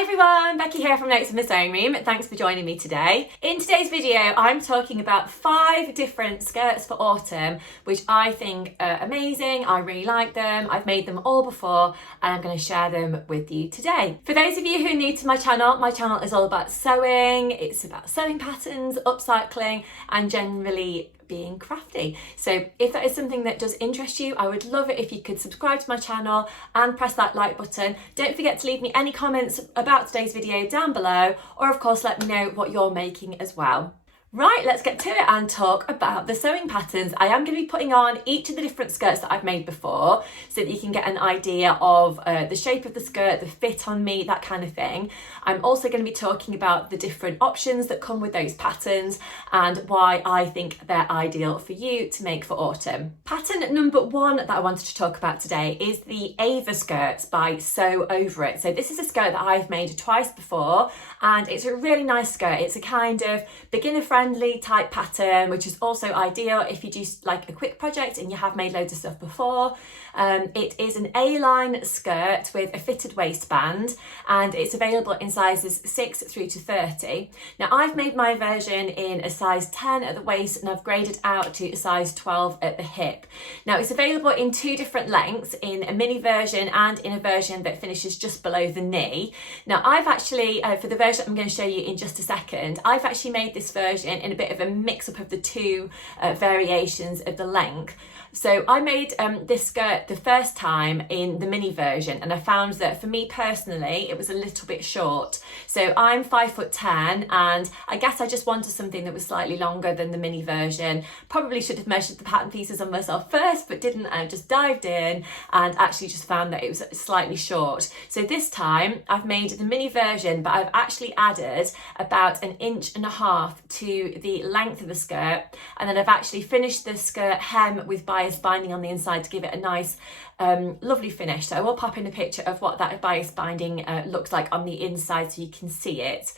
Hi everyone, Becky here from Notes in the Sewing Room. Thanks for joining me today. In today's video, I'm talking about 5 different skirts for autumn, which I think are amazing. I really like them. I've made them all before and I'm going to share them with you today. For those of you who are new to my channel is all about sewing. It's about sewing patterns, upcycling and generally being crafty. So if that is something that does interest you, I would love it if you could subscribe to my channel and press that like button. Don't forget to leave me any comments about today's video down below, or of course let me know what you're making as well. Right, let's get to it and talk about the sewing patterns. I am going to be putting on each of the different skirts that I've made before so that you can get an idea of the shape of the skirt, the fit on me, that kind of thing. I'm also going to be talking about the different options that come with those patterns and why I think they're ideal for you to make for autumn. Pattern number 1 that I wanted to talk about today is the Ava skirts by Sew Over It. So this is a skirt that I've made twice before and it's a really nice skirt. It's a kind of beginner friendly type pattern, which is also ideal if you do like a quick project and you have made loads of stuff before. It is an A-line skirt with a fitted waistband and it's available in sizes 6 through to 30. Now I've made my version in a size 10 at the waist and I've graded out to a size 12 at the hip. Now it's available in 2 different lengths, in a mini version and in a version that finishes just below the knee. Now I've actually, for the version I'm going to show you in just a second, I've actually made this version in a bit of a mix up of the 2 variations of the length. So I made this skirt the first time in the mini version and I found that for me personally it was a little bit short. So I'm 5'10" and I guess I just wanted something that was slightly longer than the mini version. Probably should have measured the pattern pieces on myself first but didn't. I just dived in and actually just found that it was slightly short. So this time I've made the mini version but I've actually added about 1.5 inches to the length of the skirt, and then I've actually finished the skirt hem with bias binding on the inside to give it a nice lovely finish. So I will pop in a picture of what that bias binding looks like on the inside so you can see it.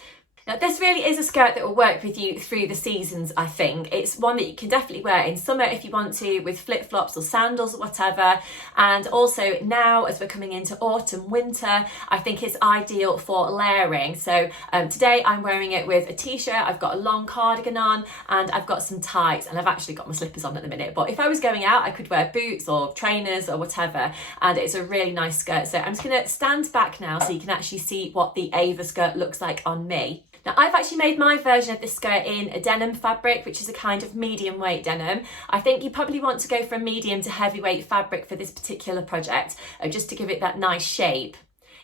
Now this really is a skirt that will work with you through the seasons, I think. It's one that you can definitely wear in summer if you want to, with flip-flops or sandals or whatever. And also now as we're coming into autumn, winter, I think it's ideal for layering. So today I'm wearing it with a t-shirt, I've got a long cardigan on and I've got some tights and I've actually got my slippers on at the minute. But if I was going out, I could wear boots or trainers or whatever. And it's a really nice skirt. So I'm just going to stand back now so you can actually see what the Ava skirt looks like on me. Now I've actually made my version of this skirt in a denim fabric, which is a kind of medium weight denim. I think you probably want to go for a medium to heavyweight fabric for this particular project, just to give it that nice shape.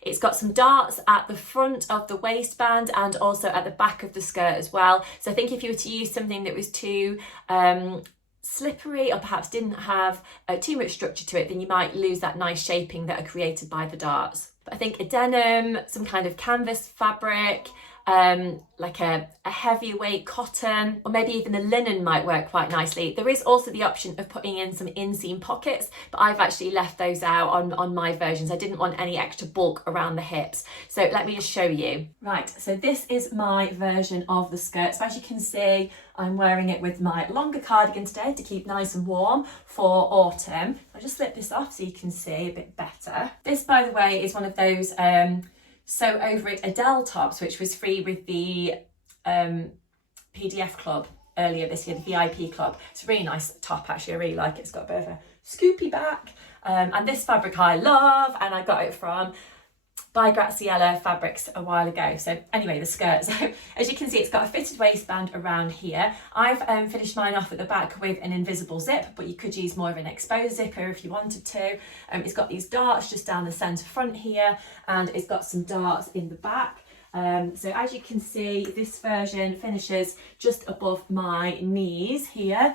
It's got some darts at the front of the waistband and also at the back of the skirt as well. So I think if you were to use something that was too slippery or perhaps didn't have too much structure to it, then you might lose that nice shaping that are created by the darts. But I think a denim, some kind of canvas fabric, like a heavier weight cotton, or maybe even the linen might work quite nicely. There is also the option of putting in some inseam pockets, but I've actually left those out on my versions. I didn't want any extra bulk around the hips. So let me just show you. Right, so this is my version of the skirt. So as you can see, I'm wearing it with my longer cardigan today to keep nice and warm for autumn. I'll just slip this off so you can see a bit better. This, by the way, is one of those Sew Over It Adele tops, which was free with the PDF club earlier this year, the VIP club. It's a really nice top actually, I really like it. It's got a bit of a scoopy back and this fabric I love, and I got it from by Graziella Fabrics a while ago. So anyway, the skirt, so as you can see, it's got a fitted waistband around here. I've finished mine off at the back with an invisible zip, but you could use more of an exposed zipper if you wanted to. It's got these darts just down the centre front here, and it's got some darts in the back. So as you can see, this version finishes just above my knees here.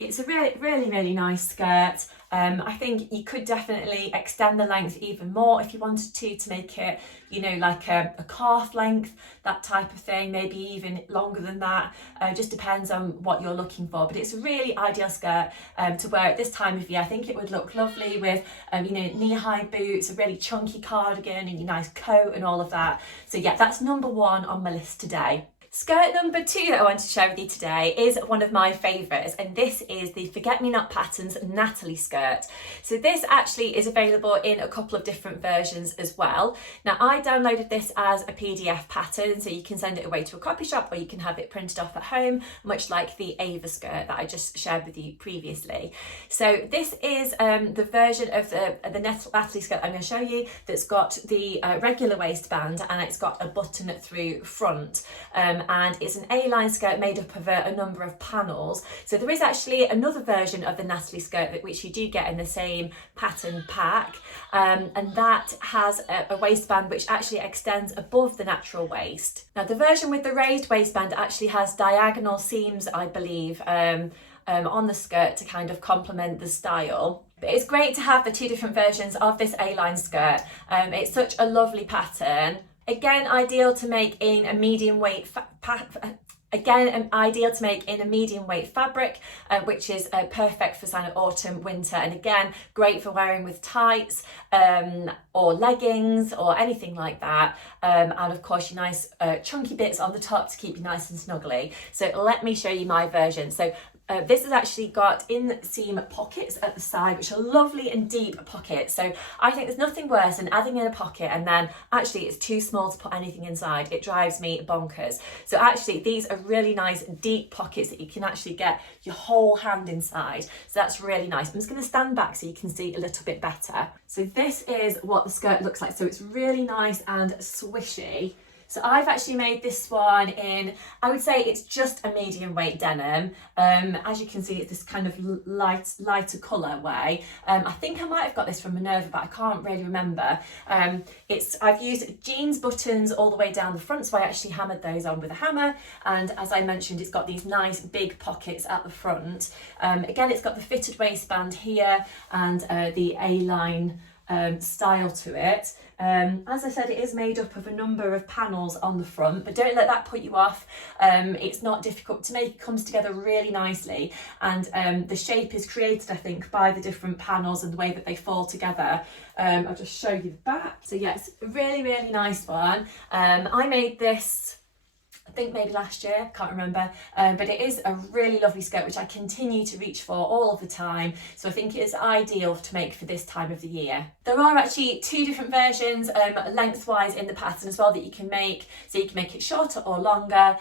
It's a really nice skirt. I think you could definitely extend the length even more if you wanted to make it, you know, like a calf length, that type of thing, maybe even longer than that. Just depends on what you're looking for. But it's a really ideal skirt to wear at this time of year. I think it would look lovely with, you know, knee-high boots, a really chunky cardigan and your nice coat and all of that. So yeah, that's number 1 on my list today. Skirt number 2 that I want to share with you today is one of my favourites, and this is the Forget Me Not Patterns Natalie skirt. So this actually is available in a couple of different versions as well. Now I downloaded this as a PDF pattern, so you can send it away to a copy shop or you can have it printed off at home, much like the Ava skirt that I just shared with you previously. So this is the version of the Natalie skirt I'm going to show you that's got the regular waistband and it's got a button through front. And it's an A-line skirt made up of a number of panels. So there is actually another version of the Natalie skirt which you do get in the same pattern pack, and that has a waistband which actually extends above the natural waist. Now the version with the raised waistband actually has diagonal seams, I believe, on the skirt to kind of complement the style. But it's great to have the two different versions of this A-line skirt. It's such a lovely pattern. Again, ideal to make in a medium weight fabric, which is perfect for kind of autumn, winter, and again, great for wearing with tights or leggings or anything like that. And of course, your nice chunky bits on the top to keep you nice and snuggly. So let me show you my version. So this has actually got inseam pockets at the side, which are lovely and deep pockets. So I think there's nothing worse than adding in a pocket and then actually it's too small to put anything inside. It drives me bonkers. So actually these are really nice deep pockets that you can actually get your whole hand inside. So that's really nice. I'm just going to stand back so you can see a little bit better. So this is what the skirt looks like. So it's really nice and swishy. So I've actually made this one in, I would say it's just a medium weight denim. As you can see, it's this kind of lighter colour way. I think I might have got this from Minerva, but I can't really remember. I've used jeans buttons all the way down the front, so I actually hammered those on with a hammer. And as I mentioned, it's got these nice big pockets at the front. Again, it's got the fitted waistband here and the A-line style to it. As I said, it is made up of a number of panels on the front, but don't let that put you off. It's not difficult to make, it comes together really nicely, and the shape is created, I think, by the different panels and the way that they fall together. I'll just show you the back. So yeah, it's a really, really nice one. I made this, I think maybe last year, can't remember, but it is a really lovely skirt which I continue to reach for all of the time, so I think it is ideal to make for this time of the year. There are actually two different versions lengthwise in the pattern as well that you can make, so you can make it shorter or longer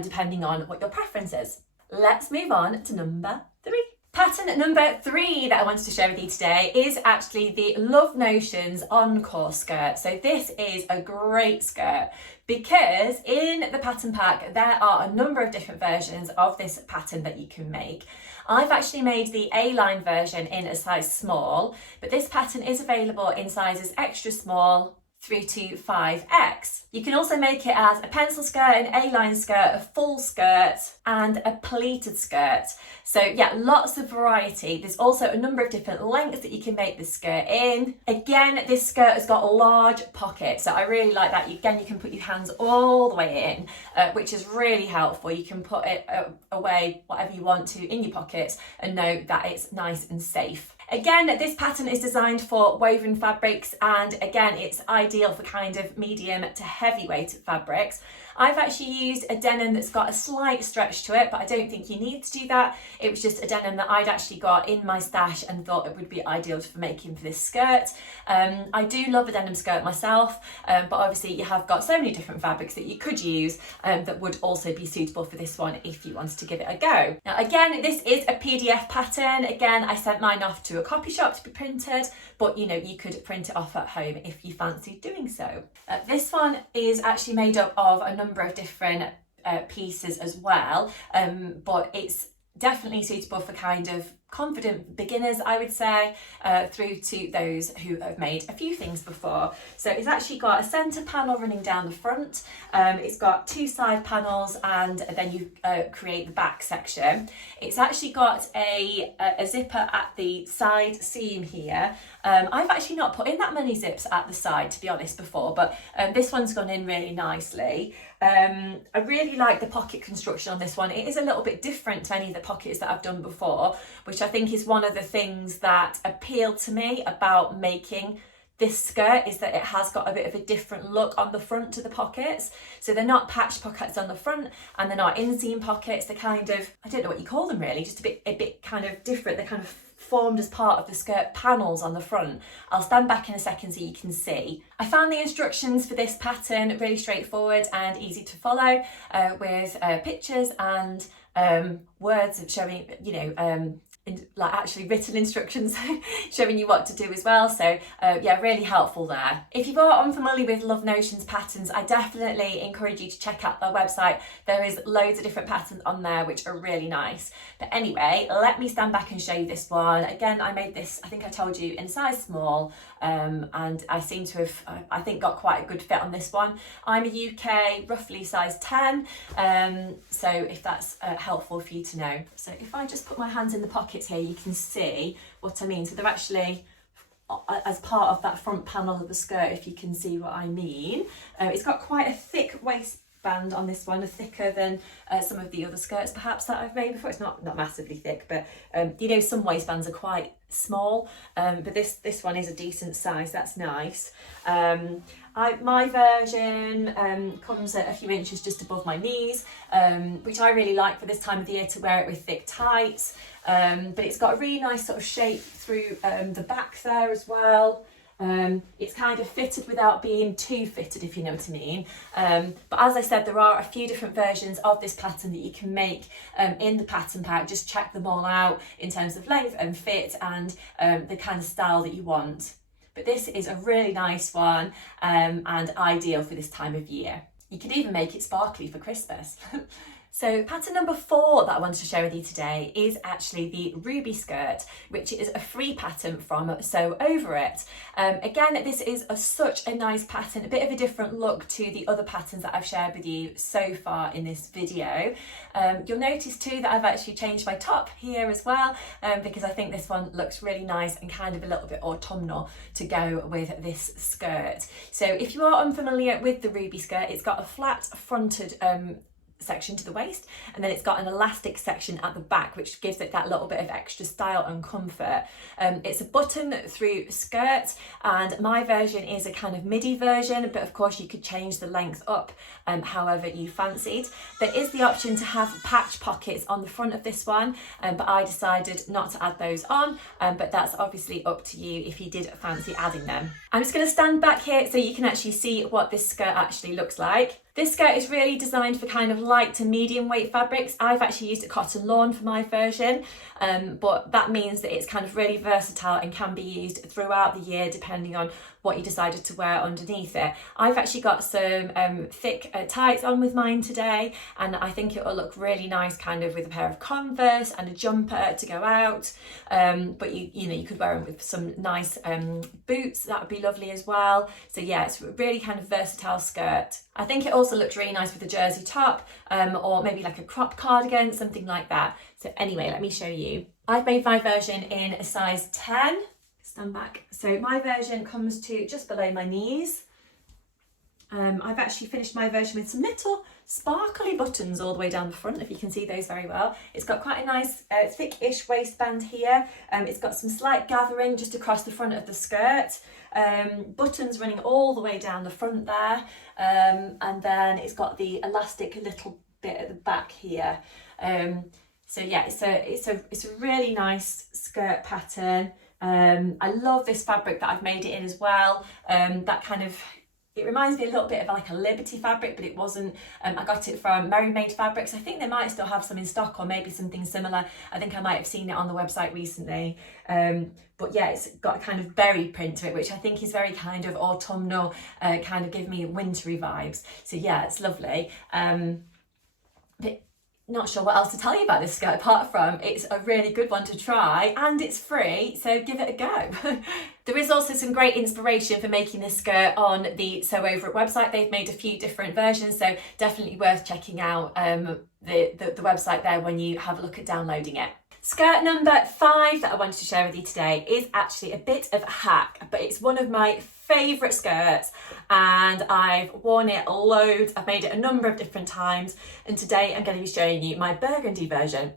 depending on what your preference is. Let's move on to number 3. Pattern number 3 that I wanted to share with you today is actually the Love Notions Encore skirt. So this is a great skirt because in the pattern pack there are a number of different versions of this pattern that you can make. I've actually made the A-line version in a size small, but this pattern is available in sizes extra small through to 5X. You can also make it as a pencil skirt, an A-line skirt, a full skirt, and a pleated skirt. So yeah, lots of variety. There's also a number of different lengths that you can make this skirt in. Again, this skirt has got a large pocket, so I really like that. Again, you can put your hands all the way in, which is really helpful. You can put it away whatever you want to in your pockets and know that it's nice and safe. Again, this pattern is designed for woven fabrics, and again, it's ideal for kind of medium to heavyweight fabrics. I've actually used a denim that's got a slight stretch to it, but I don't think you need to do that. It was just a denim that I'd actually got in my stash and thought it would be ideal for making for this skirt. I do love a denim skirt myself, but obviously you have got so many different fabrics that you could use that would also be suitable for this one if you wanted to give it a go. Now again, this is a PDF pattern. Again, I sent mine off to a copy shop to be printed, but you know, you could print it off at home if you fancied doing so. This one is actually made up of a number of different pieces as well, but it's definitely suitable for kind of confident beginners, I would say, through to those who have made a few things before. So it's actually got a centre panel running down the front, it's got 2 side panels, and then you create the back section. It's actually got a zipper at the side seam here. I've actually not put in that many zips at the side, to be honest, before, but this one's gone in really nicely. I really like the pocket construction on this one. It is a little bit different to any of the pockets that I've done before, which I think is one of the things that appealed to me about making this skirt is that it has got a bit of a different look on the front to the pockets. So they're not patched pockets on the front, and they're not inseam pockets. They're kind of, I don't know what you call them really, just a bit kind of different. They're kind of formed as part of the skirt panels on the front. I'll stand back in a second so you can see. I found the instructions for this pattern really straightforward and easy to follow, with pictures and words showing, like actually written instructions showing you what to do as well. So yeah, really helpful there. If you are unfamiliar with Love Notion's patterns, I definitely encourage you to check out their website. There is loads of different patterns on there which are really nice. But anyway, let me stand back and show you this one. Again, I made this, I think I told you, in size small, and I seem to have, I think, got quite a good fit on this one. I'm a UK, roughly size 10, so if that's helpful for you to know. So if I just put my hands in the pockets here, you can see what I mean. So they're actually as part of that front panel of the skirt, if you can see what I mean. It's got quite a thick waistband on this one, thicker than some of the other skirts perhaps that I've made before. It's not massively thick, but some waistbands are quite small, but this one is a decent size. That's nice. My version comes at a few inches just above my knees, which I really like for this time of the year to wear it with thick tights, but it's got a really nice sort of shape through the back there as well. It's kind of fitted without being too fitted, if you know what I mean. But as I said, there are a few different versions of this pattern that you can make in the pattern pack. Just check them all out in terms of length and fit and the kind of style that you want. But this is a really nice one, and ideal for this time of year. You could even make it sparkly for Christmas. So pattern number 4 that I wanted to share with you today is actually the ruby skirt, which is a free pattern from Sew Over It. Again, this is such a nice pattern, a bit of a different look to the other patterns that I've shared with you so far in this video. You'll notice too that I've actually changed my top here as well, because I think this one looks really nice and kind of a little bit autumnal to go with this skirt. So if you are unfamiliar with the ruby skirt, it's got a flat fronted section to the waist, and then it's got an elastic section at the back which gives it that little bit of extra style and comfort. It's a button through skirt, and my version is a kind of midi version, but of course you could change the length up however you fancied. There is the option to have patch pockets on the front of this one, but I decided not to add those on, but that's obviously up to you if you did fancy adding them. I'm just going to stand back here so you can actually see what this skirt actually looks like. This skirt is really designed for kind of light to medium weight fabrics. I've actually used a cotton lawn for my version, but that means that it's kind of really versatile and can be used throughout the year depending on what you decided to wear underneath it. I've actually got some thick tights on with mine today, and I think it will look really nice kind of with a pair of Converse and a jumper to go out, but you could wear them with some nice boots. That would be lovely as well. So yeah, it's a really kind of versatile skirt. I think it also looks really nice with a jersey top, or maybe like a crop cardigan, something like that. So anyway, let me show you. I've made my version in a size 10. Stand back. So my version comes to just below my knees. I've actually finished my version with some little sparkly buttons all the way down the front, if you can see those very well. It's got quite a nice thick-ish waistband here. It's got some slight gathering just across the front of the skirt. Buttons running all the way down the front there, and then it's got the elastic little bit at the back here. So yeah, it's a really nice skirt pattern. I love this fabric that I've made it in as well. That kind of, it reminds me a little bit of like a Liberty fabric, but it wasn't. I got it from Maid fabrics. I think they might still have some in stock, or maybe something similar. I think I might have seen it on the website recently. But yeah, it's got a kind of berry print to it, which I think is very kind of autumnal, kind of give me wintry vibes. So yeah, it's lovely. But not sure what else to tell you about this skirt apart from it's a really good one to try, and it's free, so give it a go. There is also some great inspiration for making this skirt on the Sew Over It website. They've made a few different versions, so definitely worth checking out the website there when you have a look at downloading it. Skirt number 5 that I wanted to share with you today is actually a bit of a hack, but it's one of my favourite skirts and I've worn it loads. I've made it a number of different times, and today I'm going to be showing you my burgundy version.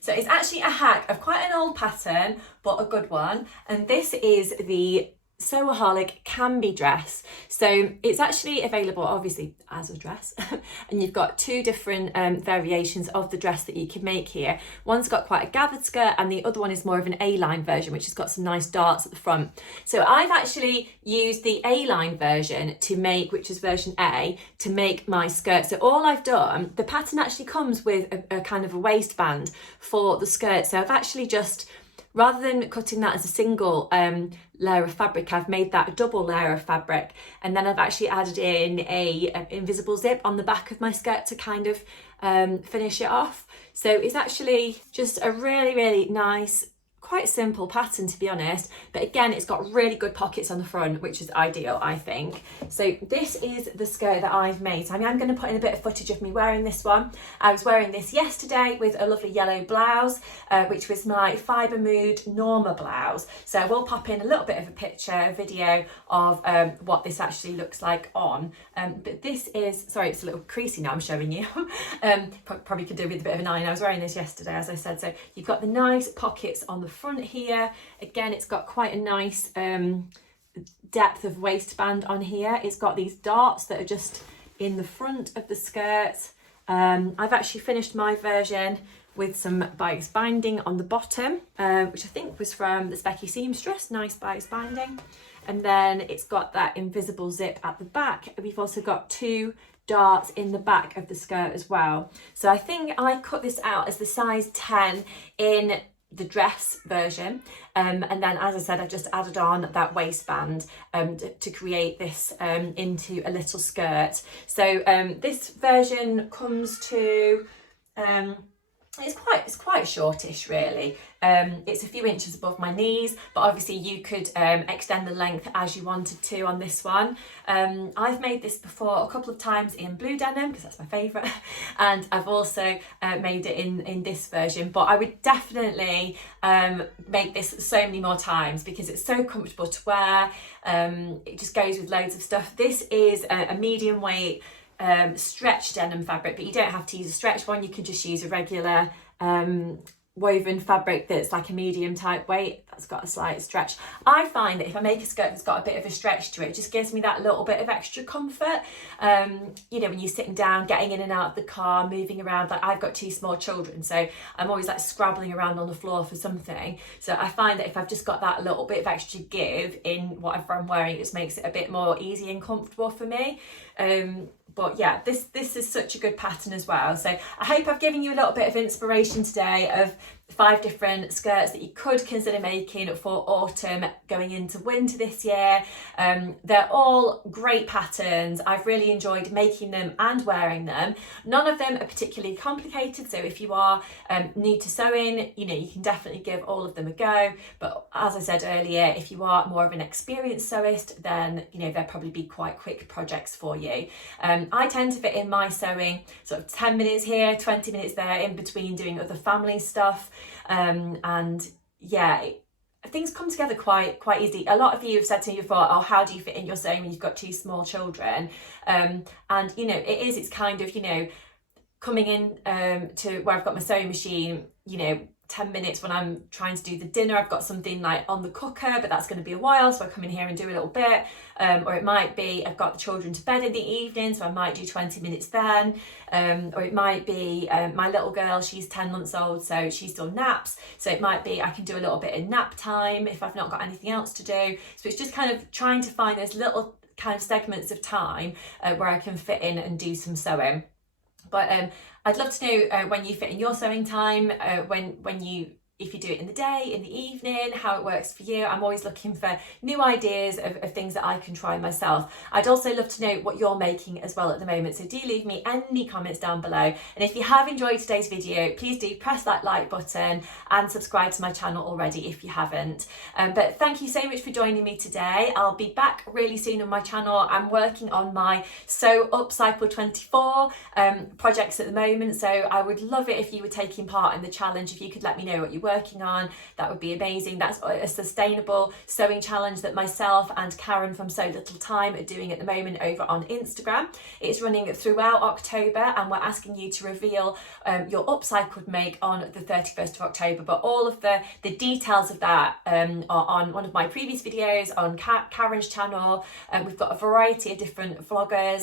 So it's actually a hack of quite an old pattern, but a good one. And this is the Sewaholic can be dress. So it's actually available obviously as a dress and you've got two different variations of the dress that you can make here. One's got quite a gathered skirt and the other one is more of an A-line version, which has got some nice darts at the front. So I've actually used the A-line version to make, which is version A, to make my skirt. So all I've done, the pattern actually comes with a kind of a waistband for the skirt. So I've actually just, rather than cutting that as a single layer of fabric, I've made that a double layer of fabric, and then I've actually added in a invisible zip on the back of my skirt to kind of finish it off. So it's actually just a really, really nice, quite simple pattern, to be honest, but again it's got really good pockets on the front, which is ideal, I think. So this is the skirt that I've made. So I'm going to put in a bit of footage of me wearing this one. I was wearing this yesterday with a lovely yellow blouse, which was my Fibre Mood Norma blouse. So I will pop in a little bit of a picture, a video of what this actually looks like on. But this is, sorry, it's a little creasy now I'm showing you. Probably could do with a bit of an iron. I was wearing this yesterday, as I said. So you've got the nice pockets on the front here. Again, it's got quite a nice depth of waistband on here. It's got these darts that are just in the front of the skirt. I've actually finished my version with some bias binding on the bottom, which I think was from this Becky seamstress, nice bias binding. And then it's got that invisible zip at the back. We've also got two darts in the back of the skirt as well. So I think I cut this out as the size 10 in the dress version, and then, as I said, I've just added on that waistband to create this into a little skirt. So this version comes to it's quite shortish really. It's a few inches above my knees, but obviously you could extend the length as you wanted to on this one. I've made this before a couple of times in blue denim because that's my favourite, and I've also made it in this version, but I would definitely make this so many more times because it's so comfortable to wear. It just goes with loads of stuff. This is a medium weight stretch denim fabric, but you don't have to use a stretch one. You can just use a regular woven fabric that's like a medium type weight that's got a slight stretch. I find that if I make a skirt that's got a bit of a stretch to it, it just gives me that little bit of extra comfort. You know, when you're sitting down, getting in and out of the car, moving around, like I've got two small children, so I'm always like scrabbling around on the floor for something. So I find that if I've just got that little bit of extra give in whatever I'm wearing, it just makes it a bit more easy and comfortable for me. But yeah, this is such a good pattern as well. So I hope I've given you a little bit of inspiration today of 5 different skirts that you could consider making for autumn going into winter this year. They're all great patterns. I've really enjoyed making them and wearing them. None of them are particularly complicated, so if you are new to sewing, you know, you can definitely give all of them a go. But as I said earlier, if you are more of an experienced sewist, then you know they'll probably be quite quick projects for you. I tend to fit in my sewing sort of 10 minutes here, 20 minutes there, in between doing other family stuff. And yeah, things come together quite easily. A lot of you have said to me before, oh, how do you fit in your sewing when you've got 2 small children? And you know, it's kind of, you know, coming in to where I've got my sewing machine, you know, 10 minutes when I'm trying to do the dinner, I've got something like on the cooker, but that's going to be a while, so I come in here and do a little bit. Or it might be I've got the children to bed in the evening, so I might do 20 minutes then. Or it might be my little girl, she's 10 months old, so she still naps, so it might be I can do a little bit of nap time if I've not got anything else to do. So it's just kind of trying to find those little kind of segments of time where I can fit in and do some sewing. But I'd love to know when you fit in your sewing time, if you do it in the day, in the evening, how it works for you. I'm always looking for new ideas of things that I can try myself. I'd also love to know what you're making as well at the moment, so do leave me any comments down below. And if you have enjoyed today's video, please do press that like button and subscribe to my channel already if you haven't. But thank you so much for joining me today. I'll be back really soon on my channel. I'm working on my Sew Upcycle 24 projects at the moment, so I would love it if you were taking part in the challenge. If you could let me know what you were working on, that would be amazing. That's a sustainable sewing challenge that myself and Karen from So Little Time are doing at the moment over on Instagram. It's running throughout October, and we're asking you to reveal your upcycled make on the 31st of October. But all of the details of that are on one of my previous videos on Karen's channel. We've got a variety of different vloggers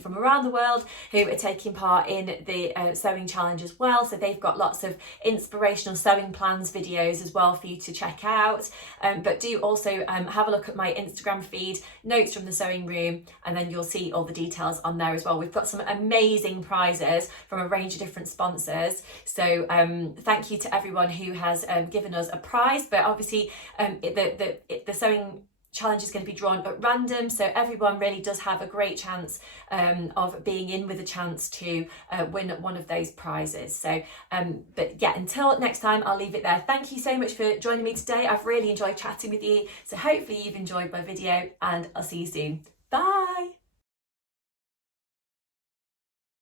from around the world who are taking part in the sewing challenge as well. So they've got lots of inspirational sewing plans videos as well for you to check out. But do also have a look at my Instagram feed, notes from the sewing room, and then you'll see all the details on there as well. We've got some amazing prizes from a range of different sponsors. So thank you to everyone who has given us a prize. But obviously the sewing challenge is going to be drawn at random, so everyone really does have a great chance of being in with a chance to win one of those prizes. So but yeah, until next time, I'll leave it there. Thank you so much for joining me today. I've really enjoyed chatting with you, so hopefully you've enjoyed my video, and I'll see you soon. Bye.